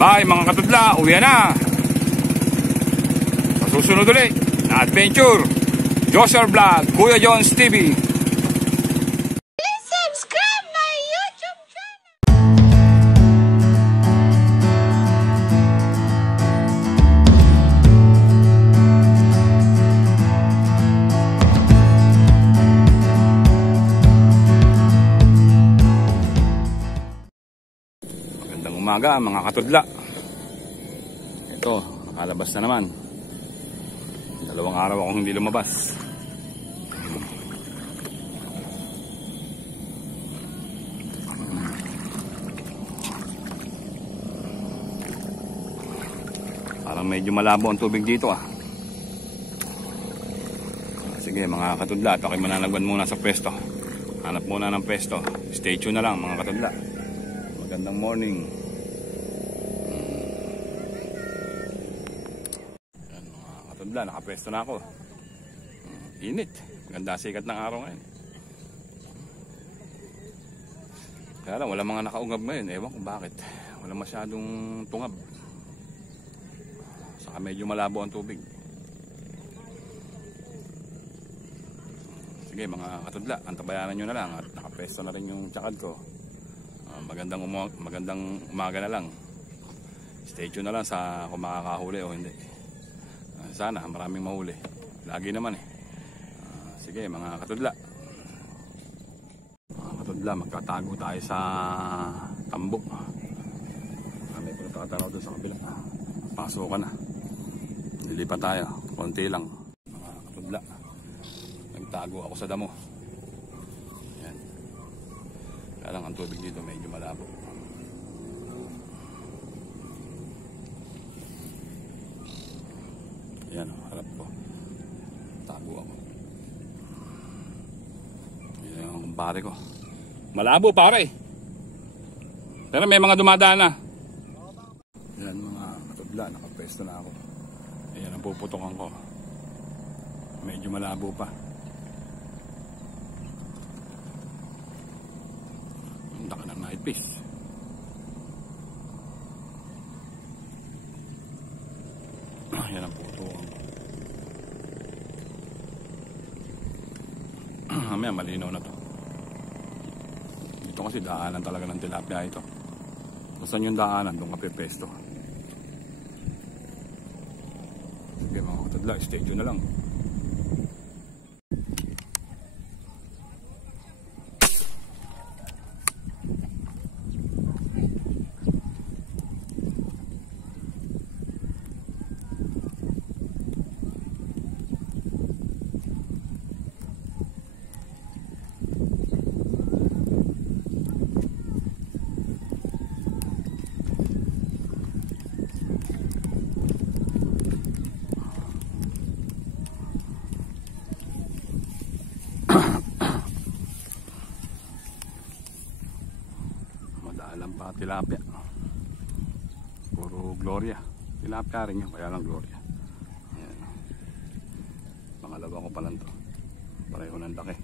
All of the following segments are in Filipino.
Bye mga katudla, uwi na. Sa susunod ulit na adventure, Joshua Vlog, Kuya Jones TV. Please subscribe my YouTube channel. Magandang umaga mga katudla. Ito, nakalabas na naman. 2 araw akong hindi lumabas. Parang medyo malabo ang tubig dito ah. Sige mga katudla, at ako'y mananagwan muna sa pwesto. Hanap muna ng pwesto. Stay tuned na lang mga katudla. Magandang morning. Yan mga katudla, nakapwesto na ako. Init. Maganda sikat ng araw ngayon. Kaya lang, wala mga nakaungab ngayon. Ewan kung bakit. Wala masyadong tungab. Saka medyo malabo ang tubig. Sige mga katudla, antabayanan nyo na lang. At nakapwesto na rin yung tsakad ko. Magandang umaga na lang. Stay tuned na lang sa kung makakahuli o hindi. Sana maraming mahuli. Lagi naman eh. Sige mga katudla. Mga katudla, magkatago tayo sa tambok. May pagkatanaw doon sa kabila. Pasukan na. Nilipat tayo. Konti lang. Mga katudla. Nagtago ako sa damo. Yan. Kaya lang ang tubig dito medyo malabo. Yan, harap ko. Tago ako. Yan yung pare ko. Malabo pare. Pero may mga dumadaan na. Yan mga katudla, nakapwesto na ako. Ayan ang puputokan ko. Medyo malabo pa. Ang laki ng night fish. Ayan ang puputokan ko. Mamaya malinaw na to. Dito kasi daanan talaga ng tilapia ito. Kung saan yung daanan, doon ka pepesto. Sige mga katudla, stay tuned na lang. Madalang pa tilapia. Puro Gloria. Tilapia rin yun, kaya lang Gloria. Ayan. Pangalawa ko pa lang to. Pareho ng laki.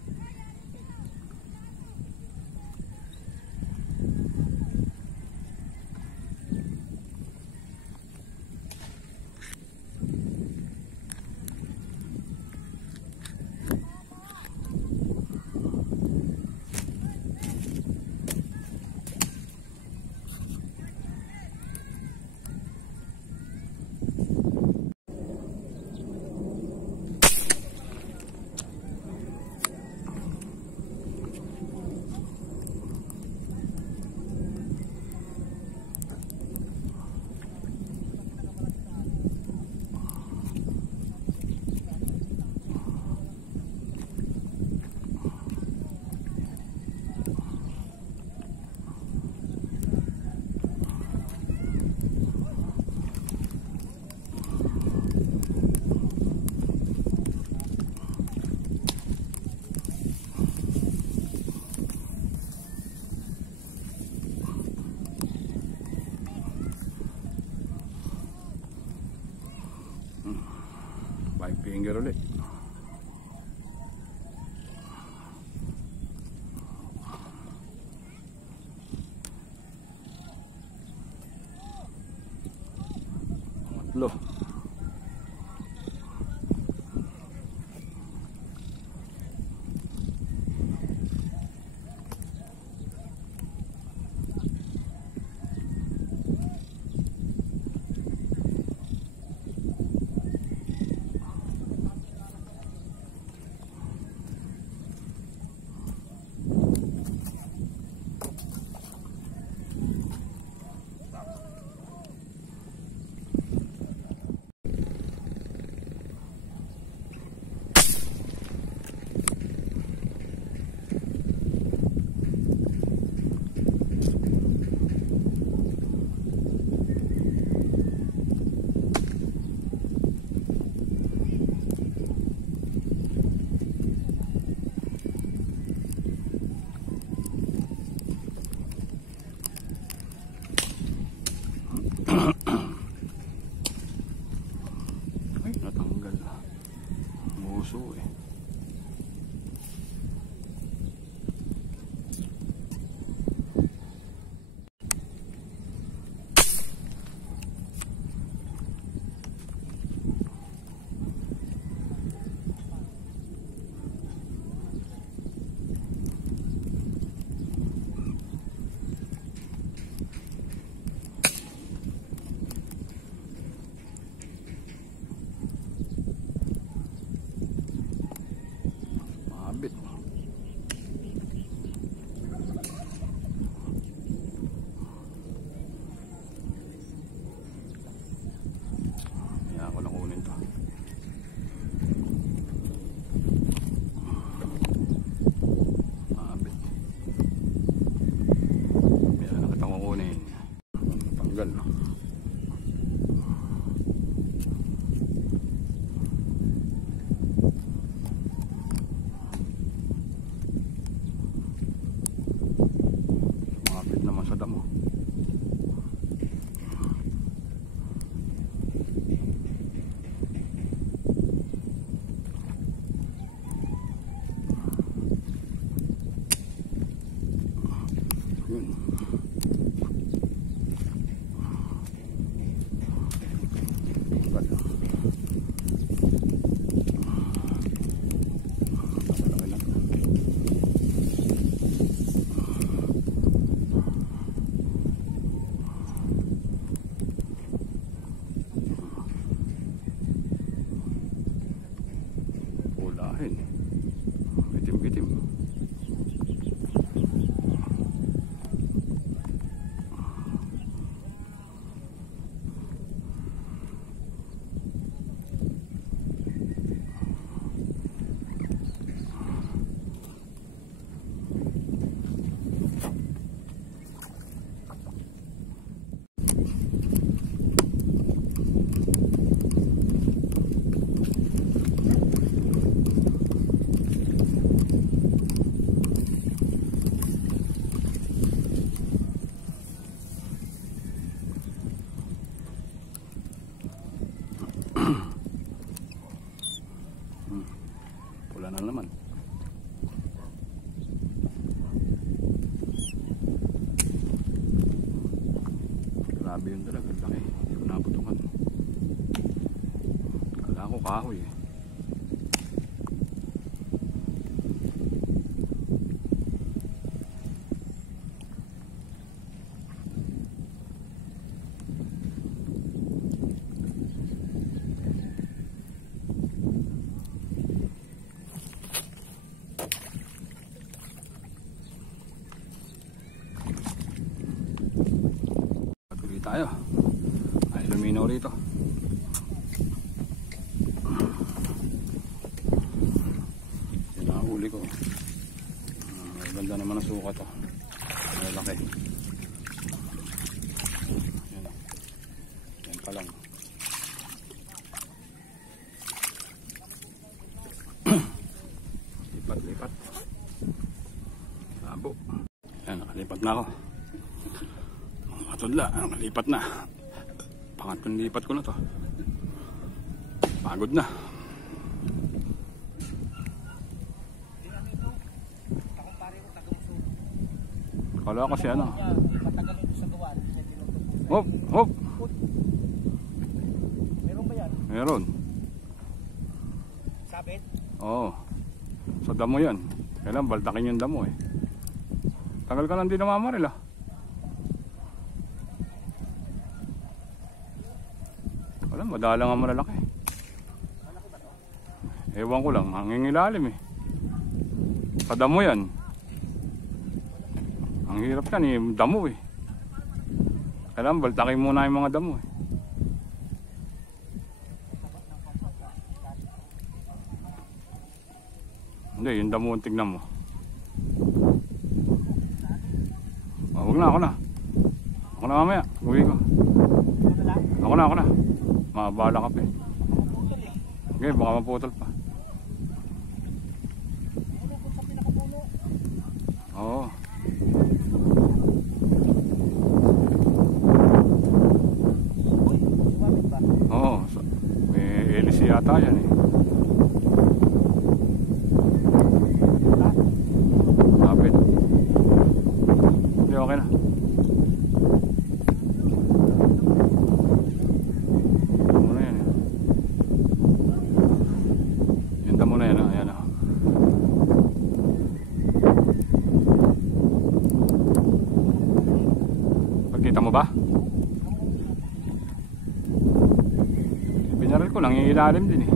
Five finger ulit. tatlo. Ay, natanggal. Muso eh. Mabit. Kaya ako lang kunin to. Mabit. Kaya na kitang kukunin. Tanggal. Mabit naman sa damo. Yun. Pulahin. Itim-itim. Pula na naman. Grabe yun talaga, laki. Hindi ko naputukan. Kala ko kahoy eh. Patuloy tayo. Ay luminaw rito. Yan ang huli ko. Ganda naman ang sukat to. Malaki. Yan. Yan pa lang. Lipat-lipat. Sabo. Yan, nakalipat na ako. Matudla, nakalipat na. Pangatlong lipat ko na to. Pagod na. Kala ko kasi ano. Matagal ito sa gawa. Hop, hop. Meron. Sabit? Oo. Sa damo yan. Kailan baltakin yung damo eh. Tagal ka lang din namamaril ah. Wala, madalang ang malalaki. Ewan ko lang, hanging ilalim eh. Sa damo yan. Ang hirap yan eh, damo eh. Kailan baltakin muna yung mga damo eh. Hindi, yung damo ang tignan mo. Huwag na, ako na. Ako na mamaya, uwi ko. Ako na. Mabala ka pa eh. Okay, baka maputol pa. Oo. Oo, may LC yata yan eh. Lapit. Hindi, okay na. Damo na yan eh. Yung damo na yan ah, ayan ah. Pagkita mo ba? Pinaril ko lang, yung ilalim din eh.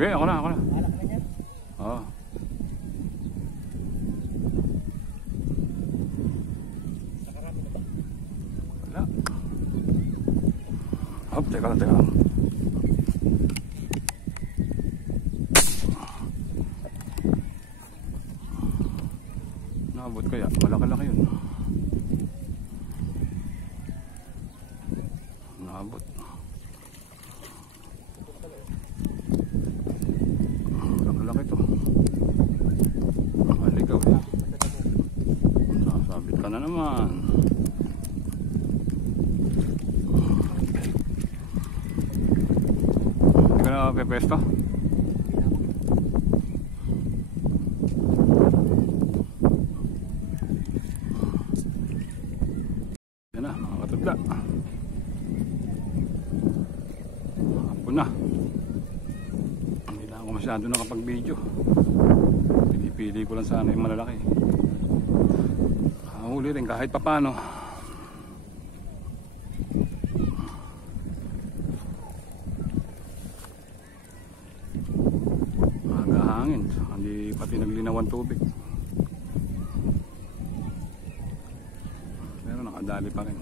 Okay, ako na. Oo. Wala. Hop, teka lang. Nakabot kaya, malaki-laki yun. Nakabot. Malaki-laki to. Maligaw eh. Sasabit ka na naman. Hindi ka na pepesto? Yan na, mga katudla. Hapon na. Hindi na ako masyado nakapag-video. Pinipili ko lang sana yung malalaki. Huli rin kahit papano. Magahangin. Hindi pati naglinawan tubig. Pero nakadali pa rin.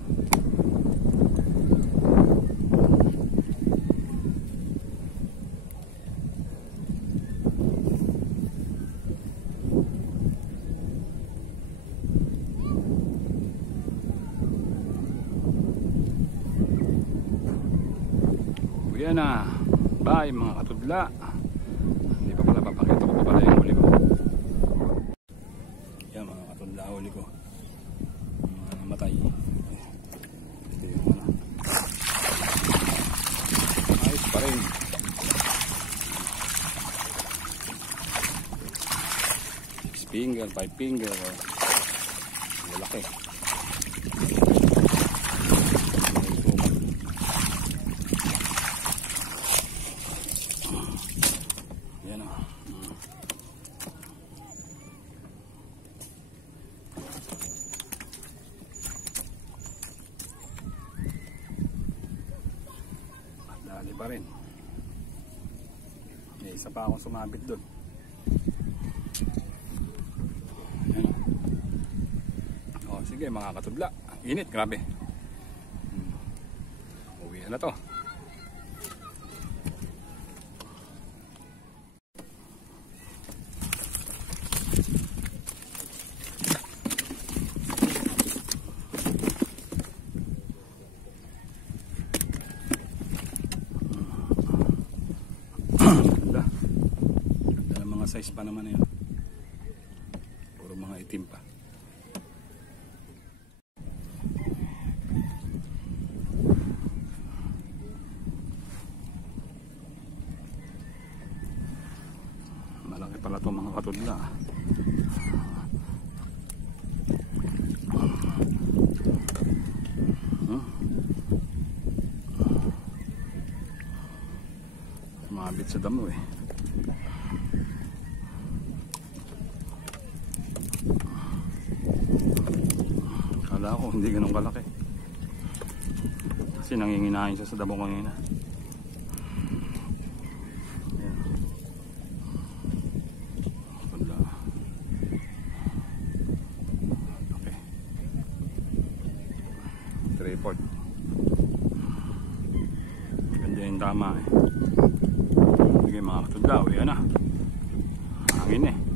Yan na. Bye mga katudla. Hindi pa pala papakita ko pa pala yung huli ko. Yan mga katudla, huli ko. Namatay. Ito yung ano. Ayos pa rin. Six finger, 5 finger. Malaki. Dali pa rin. May isa pa akong sumabit doon. O sige mga katudla. Init, grabe. Uwi na to. Size pa naman yun. Puro mga itim pa. Malaki pala itong mga katudla. Mabit sa damo eh. Kala ko hindi ganun kalaki. Kasi nanginginahin siya sa damo kanina. Okay. 3-4. Ganda yung tama eh. Sige mga katudlaw, yan na. Hangin eh.